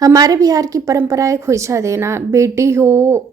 हमारे बिहार की परंपरा है खोइछा देना। बेटी हो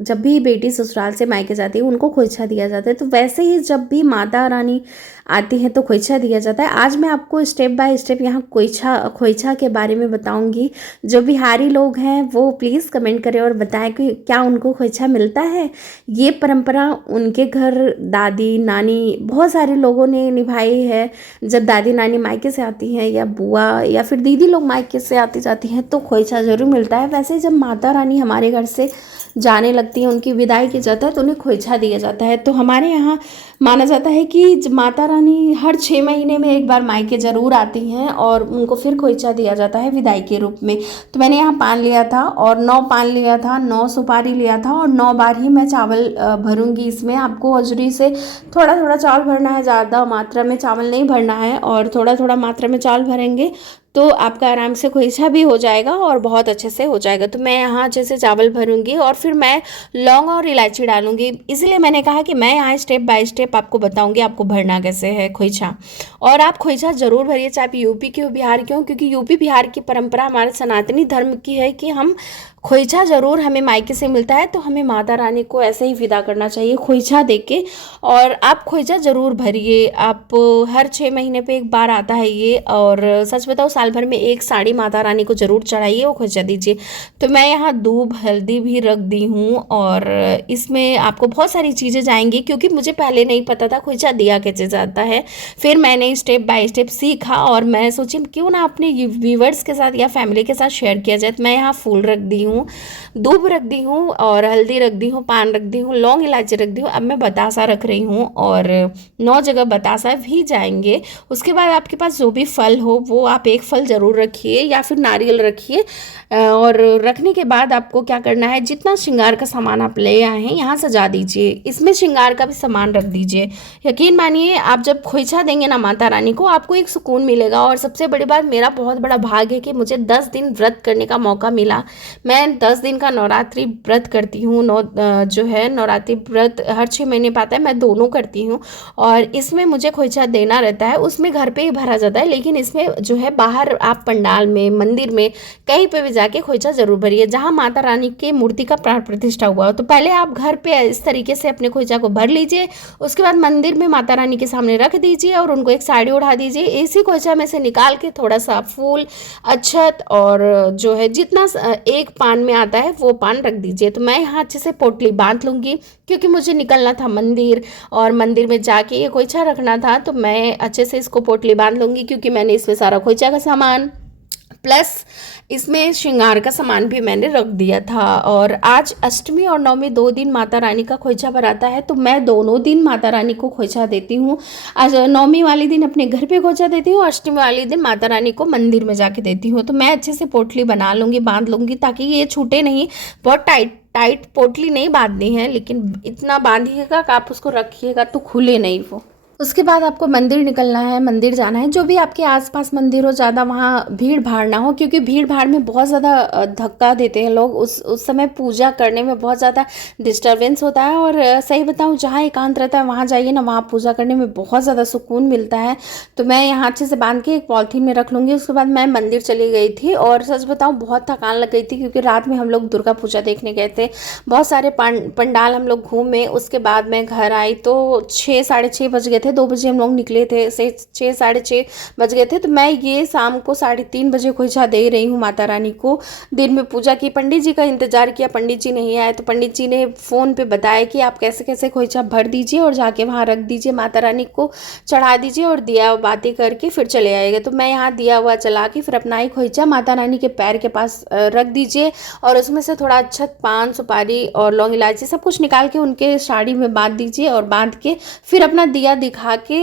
जब भी बेटी ससुराल से मायके जाती है उनको खोइछा दिया जाता है। तो वैसे ही जब भी माता रानी आती हैं तो खोइछा दिया जाता है। आज मैं आपको स्टेप बाय स्टेप यहाँ खोइछा खोइछा के बारे में बताऊंगी। जो बिहारी लोग हैं वो प्लीज़ कमेंट करें और बताएं कि क्या उनको खोइछा मिलता है। ये परंपरा उनके घर दादी नानी बहुत सारे लोगों ने निभाई है। जब दादी नानी मायके से आती हैं या बुआ या फिर दीदी लोग मायके से आती जाती हैं तो खोइछा ज़रूर मिलता है। वैसे जब माता रानी हमारे घर से जाने लगती हैं, उनकी विदाई की जाता है तो उन्हें खोइछा दिया जाता है। तो हमारे यहाँ माना जाता है कि माता रानी हर 6 महीने में एक बार मायके ज़रूर आती हैं और उनको फिर खोइछा दिया जाता है विदाई के रूप में। तो मैंने यहाँ पान लिया था और 9 पान लिया था, 9 सुपारी लिया था और 9 बार ही मैं चावल भरूंगी। इसमें आपको हजरी से थोड़ा थोड़ा चावल भरना है, ज़्यादा मात्रा में चावल नहीं भरना है। और थोड़ा थोड़ा मात्रा में चावल भरेंगे तो आपका आराम से खोइछा भी हो जाएगा और बहुत अच्छे से हो जाएगा। तो मैं यहाँ अच्छे से चावल भरूंगी और फिर मैं लौंग और इलायची डालूंगी। इसलिए मैंने कहा कि मैं यहाँ स्टेप बाय स्टेप आपको बताऊंगी आपको भरना कैसे है खोइछा। और आप खोइछा ज़रूर भरिए, चाहे आप यूपी के हो बिहार के हो, क्योंकि यूपी बिहार की परंपरा हमारे सनातनी धर्म की है कि हम खोइछा ज़रूर हमें मायके से मिलता है तो हमें माता रानी को ऐसे ही विदा करना चाहिए खोइछा दे के। और आप खोइछा ज़रूर भरिए। आप हर 6 महीने पे एक बार आता है ये। और सच बताओ साल भर में एक साड़ी माता रानी को ज़रूर चढ़ाइए और खोइछा दीजिए। तो मैं यहाँ दूब हल्दी भी रख दी हूँ और इसमें आपको बहुत सारी चीज़ें जाएंगी क्योंकि मुझे पहले नहीं पता था खोइछा दिया कैसे जाता है। फिर मैंने स्टेप बाय स्टेप सीखा और मैं सोची क्यों ना अपने व्यूवर्स के साथ या फैमिली के साथ शेयर किया जाए। तो मैं यहाँ फूल रख दी हूँ, दूब रख दी हूँ और हल्दी रख दी हूँ, पान रख दी हूँ, लौंग इलायची रख दी हूँ। अब मैं बतासा रख रही हूँ और 9 जगह बतासा भी जाएंगे। उसके बाद आपके पास जो भी फल हो वो आप एक फल ज़रूर रखिए या फिर नारियल रखिए। और रखने के बाद आपको क्या करना है, जितना श्रृंगार का सामान आप ले आए हैं यहाँ सजा दीजिए। इसमें श्रृंगार का भी सामान रख दीजिए। यकीन मानिए आप जब खोइछा देंगे ना माता रानी को आपको एक सुकून मिलेगा। और सबसे बड़ी बात, मेरा बहुत बड़ा भाग्य है कि मुझे 10 दिन व्रत करने का मौका मिला। मैं 10 दिन का नवरात्रि व्रत करती हूँ। जो है नवरात्रि व्रत हर 6 महीने पाता है, मैं दोनों करती हूँ। और इसमें मुझे खोइछा देना रहता है, उसमें घर पे ही भरा जाता है। लेकिन इसमें जो है बाहर आप पंडाल में मंदिर में कहीं पे भी जाके खोइछा जरूर भरिए जहाँ माता रानी की मूर्ति का प्राण प्रतिष्ठा हुआ हो। तो पहले आप घर पे इस तरीके से अपने खोइछा को भर लीजिए। उसके बाद मंदिर में माता रानी के सामने रख दीजिए और उनको एक साड़ी उड़ा दीजिए। इसी खोइछा में से निकाल के थोड़ा सा फूल, अक्षत और जो है जितना एक पान में आता है वो पान रख दीजिए। तो मैं यहाँ अच्छे से पोटली बांध लूँगी क्योंकि मुझे निकलना था मंदिर और मंदिर में जाके ये खोइछा रखना था। तो मैं अच्छे से इसको पोटली बांध लूँगी क्योंकि मैंने इसमें सारा खोइछा का सामान प्लस इसमें श्रृंगार का सामान भी मैंने रख दिया था। और आज अष्टमी और नवमी 2 दिन माता रानी का खोइछा भराता है तो मैं दोनों दिन माता रानी को खोइछा देती हूँ। आज नवमी वाले दिन अपने घर पे खोइछा देती हूँ, अष्टमी वाले दिन माता रानी को मंदिर में जाके देती हूँ। तो मैं अच्छे से पोटली बना लूँगी, बांध लूँगी ताकि ये छूटे नहीं। बहुत टाइट टाइट पोटली नहीं बांधनी है लेकिन इतना बांधिएगा कि आप उसको रखिएगा तो खुले नहीं वो। उसके बाद आपको मंदिर निकलना है, मंदिर जाना है। जो भी आपके आसपास मंदिर हो, ज़्यादा वहाँ भीड़ भाड़ ना हो क्योंकि भीड़ भाड़ में बहुत ज़्यादा धक्का देते हैं लोग। उस समय पूजा करने में बहुत ज़्यादा डिस्टरबेंस होता है। और सही बताऊँ जहाँ एकांत रहता है वहाँ जाइए ना, वहाँ पूजा करने में बहुत ज़्यादा सुकून मिलता है। तो मैं यहाँ अच्छे से बांध के एक पॉलीथीन में रख लूँगी। उसके बाद मैं मंदिर चली गई थी और सच बताऊँ बहुत थकान लग गई थी क्योंकि रात में हम लोग दुर्गा पूजा देखने गए थे। बहुत सारे पंडाल हम लोग घूमे। उसके बाद मैं घर आई तो 6 साढ़े 6 बज गए थे। 2 बजे हम लोग निकले थे, से 6 साढ़े 6 बज गए थे। तो मैं ये शाम को 3:30 बजे खोइछा दे रही हूँ माता रानी को। दिन में पूजा की, पंडित जी का इंतजार किया, पंडित जी नहीं आए तो पंडित जी ने फ़ोन पे बताया कि आप कैसे कैसे खोइछा भर दीजिए और जाके वहाँ रख दीजिए, माता रानी को चढ़ा दीजिए और दिया बातें करके फिर चले आएगा। तो मैं यहाँ दिया हुआ चला के फिर अपना ही खोइछा माता रानी के पैर के पास रख दीजिए और उसमें से थोड़ा अक्षत, पान, सुपारी और लौंग इलायची सब कुछ निकाल के उनके साड़ी में बांध दीजिए और बांध के फिर अपना दिया दिखा के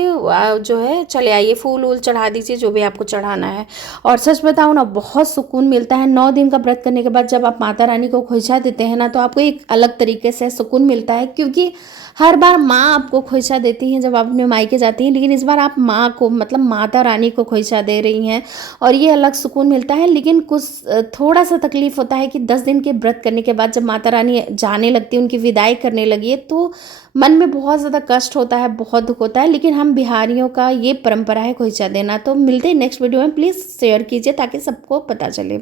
जो है चले आइए। फूल वूल चढ़ा दीजिए जो भी आपको चढ़ाना है। और सच बताऊँ ना बहुत सुकून मिलता है। 9 दिन का व्रत करने के बाद जब आप माता रानी को खोइछा देते हैं ना तो आपको एक अलग तरीके से सुकून मिलता है क्योंकि हर बार माँ आपको खोइछा देती हैं जब आप अपने मायके जाती हैं, लेकिन इस बार आप माँ को मतलब माता रानी को खोइछा दे रही हैं और ये अलग सुकून मिलता है। लेकिन कुछ थोड़ा सा तकलीफ होता है कि 10 दिन के व्रत करने के बाद जब माता रानी जाने लगती है, उनकी विदाई करने लगी है तो मन में बहुत ज़्यादा कष्ट होता है, बहुत दुख होता है। लेकिन हम बिहारियों का ये परंपरा है खोइछा देना। तो मिलते हैं नेक्स्ट वीडियो में, प्लीज़ शेयर कीजिए ताकि सबको पता चले।